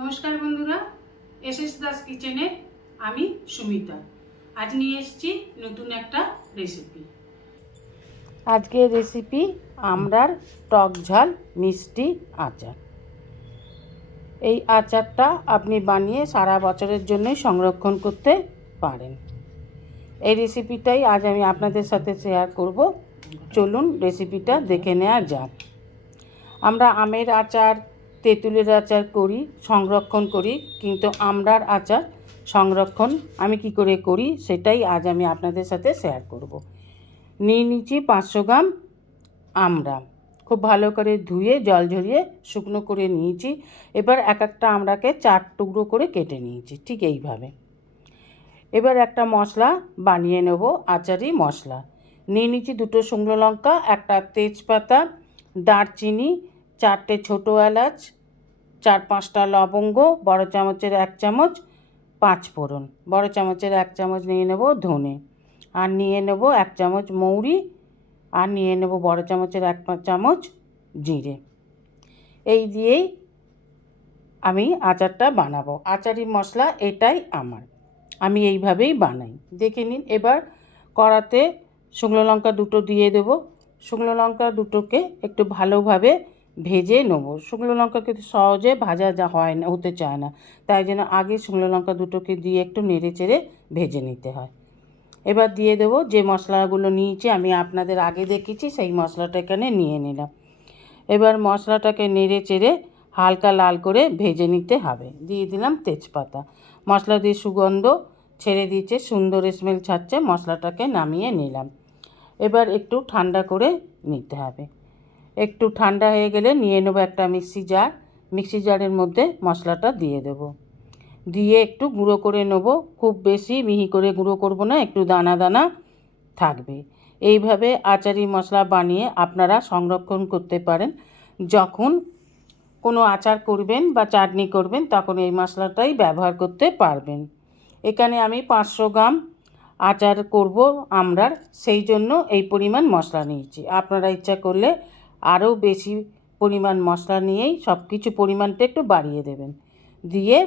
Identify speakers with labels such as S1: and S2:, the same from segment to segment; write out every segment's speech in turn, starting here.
S1: নমস্কার বন্ধুরা, S S Das কিচেনে আমি সুমিতা। আজ নিয়ে এসেছি নতুন একটা রেসিপি
S2: আজকের রেসিপি আমরার টক ঝাল মিষ্টি আচার। এই আচারটা আপনি বানিয়ে সারা বছরের জন্যই সংরক্ষণ করতে পারেন। এই রেসিপিটাই আজ আমি আপনাদের সাথে শেয়ার করব। চলুন রেসিপিটা দেখে নেওয়া যাক। আমরা আমের আচার তেঁতুলের আচার করি, সংরক্ষণ করি, কিন্তু আমরার আচার সংরক্ষণ আমি কি করে করি সেটাই আজ আমি আপনাদের সাথে শেয়ার করব। নিয়ে নিচ্ছি পাঁচশো গ্রাম আমড়া। খুব ভালো করে ধুয়ে, জল ঝরিয়ে শুকনো করে নিয়েছি। এবার এক একটা আমড়াকে চার টুকরো করে কেটে নিয়েছি, ঠিক এইভাবে। এবার একটা মশলা বানিয়ে নেব, আচারি মশলা। নিয়ে নিচ্ছি দুটো শুকনো লঙ্কা, একটা তেজপাতা, দারচিনি, চারটে ছোটো এলাচ চার পাঁচটা লবঙ্গ, বড় চামচের এক চামচ পাঁচ ফোড়ন। বড় চামচের এক চামচ নিয়ে নেব ধনে। আর নিয়ে নেব এক চামচ মৌরি। আর নিয়ে নেব বড় চামচের এক চামচ জিরে। এই দিয়েই আমি আচারটা বানাবো। আচারি মশলা এটাই আমার। আমি এইভাবেই বানাই। দেখে নিন, এবার কড়াতে শুকনো লঙ্কা দুটো দিয়ে দেবো। শুকনো লঙ্কা দুটোকে একটু ভালোভাবে ভেজে নেব। শুকনো লঙ্কা কিন্তু সহজে ভাজা যা হয় না, হতে চায় না। তাই জন্য আগে শুকনো লঙ্কা দুটোকে দিয়ে একটু নেড়ে চেড়ে ভেজে নিতে হয়। এবার দিয়ে দেবো যে মশলাগুলো নিয়েছি, আমি আপনাদের আগে দেখেছি, সেই মশলাটা এখানে নিয়ে নিলাম। এবার মশলাটাকে নেড়ে চেড়ে হালকা লাল করে ভেজে নিতে হবে। দিয়ে দিলাম তেজপাতা। মশলা দিয়ে সুগন্ধ ছেড়ে দিয়েছে, সুন্দর স্মেল ছাড়ছে, মশলাটাকে নামিয়ে নিলাম। এবার একটু ঠান্ডা করে নিতে হবে। একটু ঠান্ডা হয়ে গেলে নিয়ে নেব একটা মিক্সি জার। মিক্সি জারের মধ্যে মশলাটা দিয়ে দেবো। দিয়ে একটু গুঁড়ো করে নেব। খুব বেশি মিহি করে গুঁড়ো করব না, একটু দানা দানা থাকবে। এইভাবে আচারি মশলা বানিয়ে আপনারা সংরক্ষণ করতে পারেন। যখন কোনো আচার করবেন বা চাটনি করবেন, তখন এই মশলাটাই ব্যবহার করতে পারবেন। এখানে আমি পাঁচশো গ্রাম আচার করব আমরার, সেই জন্য এই পরিমাণ মশলা নিয়েছি। আপনারা ইচ্ছা করলে আরও বেশি পরিমাণ মশলা নিয়েই সব কিছু পরিমাণটা একটু বাড়িয়ে দেবেন। দিয়ে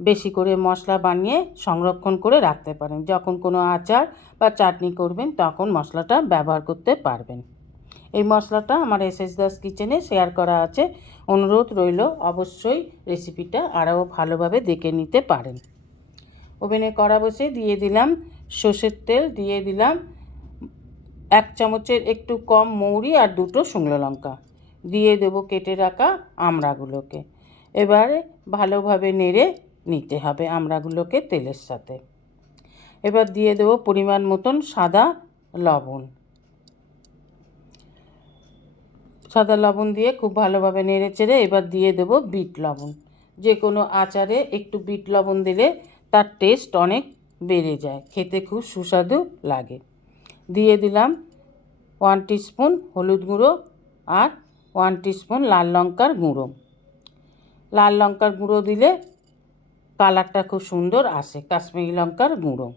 S2: বেশি করে মশলা বানিয়ে সংরক্ষণ করে রাখতে পারেন। যখন কোনো আচার বা চাটনি করবেন, তখন মশলাটা ব্যবহার করতে পারবেন। এই মশলাটা আমার এস এস দাস কিচেনে শেয়ার করা আছে। অনুরোধ রইল, অবশ্যই রেসিপিটা আরও ভালোভাবে দেখে নিতে পারেন। ওভেনে কড়া বসে দিয়ে দিলাম সর্ষের তেল, দিয়ে দিলাম এক চামচের একটু কম মৌরি আর দুটো শুকনো লঙ্কা। দিয়ে দেবো কেটে রাখা আমড়াগুলোকে। এবারে ভালোভাবে নেড়ে নিতে হবে আমড়াগুলোকে তেলের সাথে। এবার দিয়ে দেবো পরিমাণ মতন সাদা লবণ। সাদা লবণ দিয়ে খুব ভালোভাবে নেড়ে চেড়ে এবার দিয়ে দেবো বিট লবণ। যে কোনো আচারে একটু বিট লবণ দিলে তার টেস্ট অনেক বেড়ে যায়। খেতে খুব সুস্বাদু লাগে। দিয়ে দিলাম ওয়ান স্পুন হলুদ গুঁড়ো আর ওয়ান স্পুন লাল লঙ্কার গুঁড়ো। লাল লঙ্কার গুঁড়ো দিলে কালারটা খুব সুন্দর আসে, কাশ্মীরি লঙ্কার গুঁড়ো।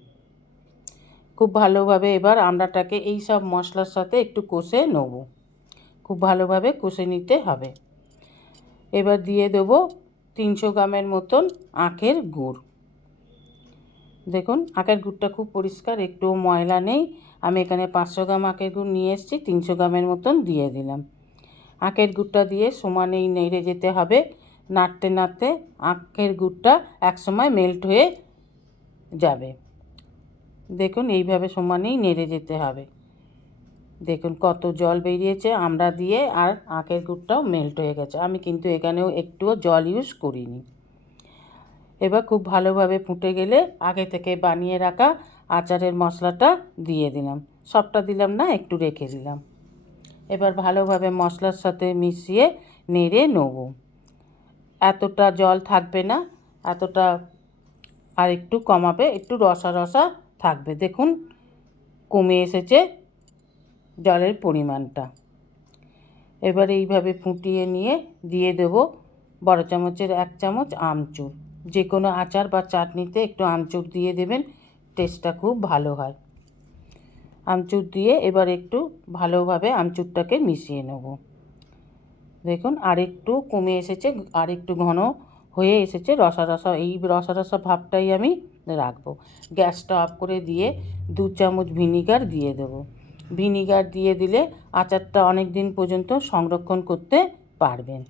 S2: খুব ভালোভাবে এবার আমড়াটাকে এই সব মশলার সাথে একটু কষে নেব। খুব ভালোভাবে কষে নিতে হবে। এবার দিয়ে দেবো তিনশো গ্রামের মতন আখের গুড়। দেখুন, আখের গুড়টা খুব পরিষ্কার, একটু ময়লা নেই। আমি এখানে পাঁচশো গ্রাম আখের গুড় নিয়ে এসেছি, তিনশো গ্রামের মতন দিয়ে দিলাম। আখের গুড়টা দিয়ে সমানেই নেড়ে যেতে হবে। নাড়তে নাড়তে আখের গুড়টা একসময় মেল্ট হয়ে যাবে। দেখুন, এইভাবে সমানেই নেড়ে যেতে হবে। দেখুন, কত জল বেরিয়েছে, আমরা দিয়ে আর আখের গুড়টাও মেল্ট হয়ে গেছে। আমি কিন্তু এখানেও একটুও জল ইউজ করিনি। এবার খুব ভালোভাবে ফুটে গেলে আগে থেকে বানিয়ে রাখা আচারের মশলাটা দিয়ে দিলাম। সবটা দিলাম না, একটু রেখে দিলাম। এবার ভালোভাবে মশলার সাথে মিশিয়ে নেড়ে নেব। এতটা জল থাকবে না, এতটা আর একটু কমাবে, একটু রসা রসা থাকবে। দেখুন, কমে এসেছে জলের পরিমাণটা। এবার এইভাবে ফুটিয়ে নিয়ে দিয়ে দেব বড় চামচের এক চামচ আমচুর। যে কোনো আচার বা চাটনিতে একটু আমচুর দিয়ে দেবেন টেস্টটা খুব ভালো হয়। আমচুর দিয়ে এবার একটু ভালোভাবে আমচুরটাকে মিশিয়ে নেব। দেখুন আর একটু কমে এসেছে আর একটু ঘন হয়ে এসেছে রসা রসা এই রসা রসা ভাবটাই আমি রাখব। গ্যাসটা অফ করে দিয়ে দু চামচ ভিনিগার দিয়ে দেবো। ভিনিগার দিয়ে দিলে আচারটা অনেক দিন পর্যন্ত সংরক্ষণ করতে পারবেন।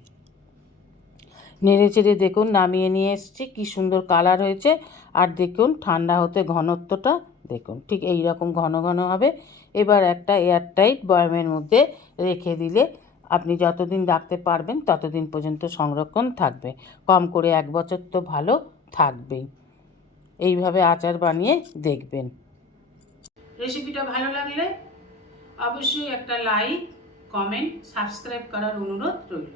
S2: নেড়ে চেড়ে দেখুন, নামিয়ে নিয়ে এসছি, কি সুন্দর কালার হয়েছে। আর দেখুন, ঠান্ডা হতে ঘনত্বটা দেখুন, ঠিক এই রকম ঘন ঘন হবে। এবার একটা এয়ারটাইট বয়ামের মধ্যে রেখে দিলে আপনি যতদিন রাখতে পারবেন, ততদিন পর্যন্ত সংরক্ষণ থাকবে। কম করে এক বছর তো ভালো থাকবেই। এইভাবে আচার বানিয়ে দেখবেন।
S1: রেসিপিটা ভালো লাগলে অবশ্যই একটা লাইক, কমেন্ট, সাবস্ক্রাইব করার অনুরোধ রইল।